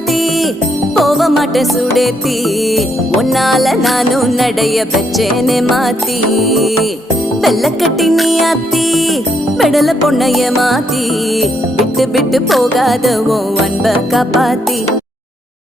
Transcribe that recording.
மாத்தி போக மாட்டேன் சுடேத்தி உன்னால நானும் நடைய பெச்சேனே மாத்தி வெள்ளக்கட்டி நீ ஆத்தி பெடல பொண்ணைய மாத்தி விட்டு விட்டு போகாத உன் அன்ப காப்பாத்தி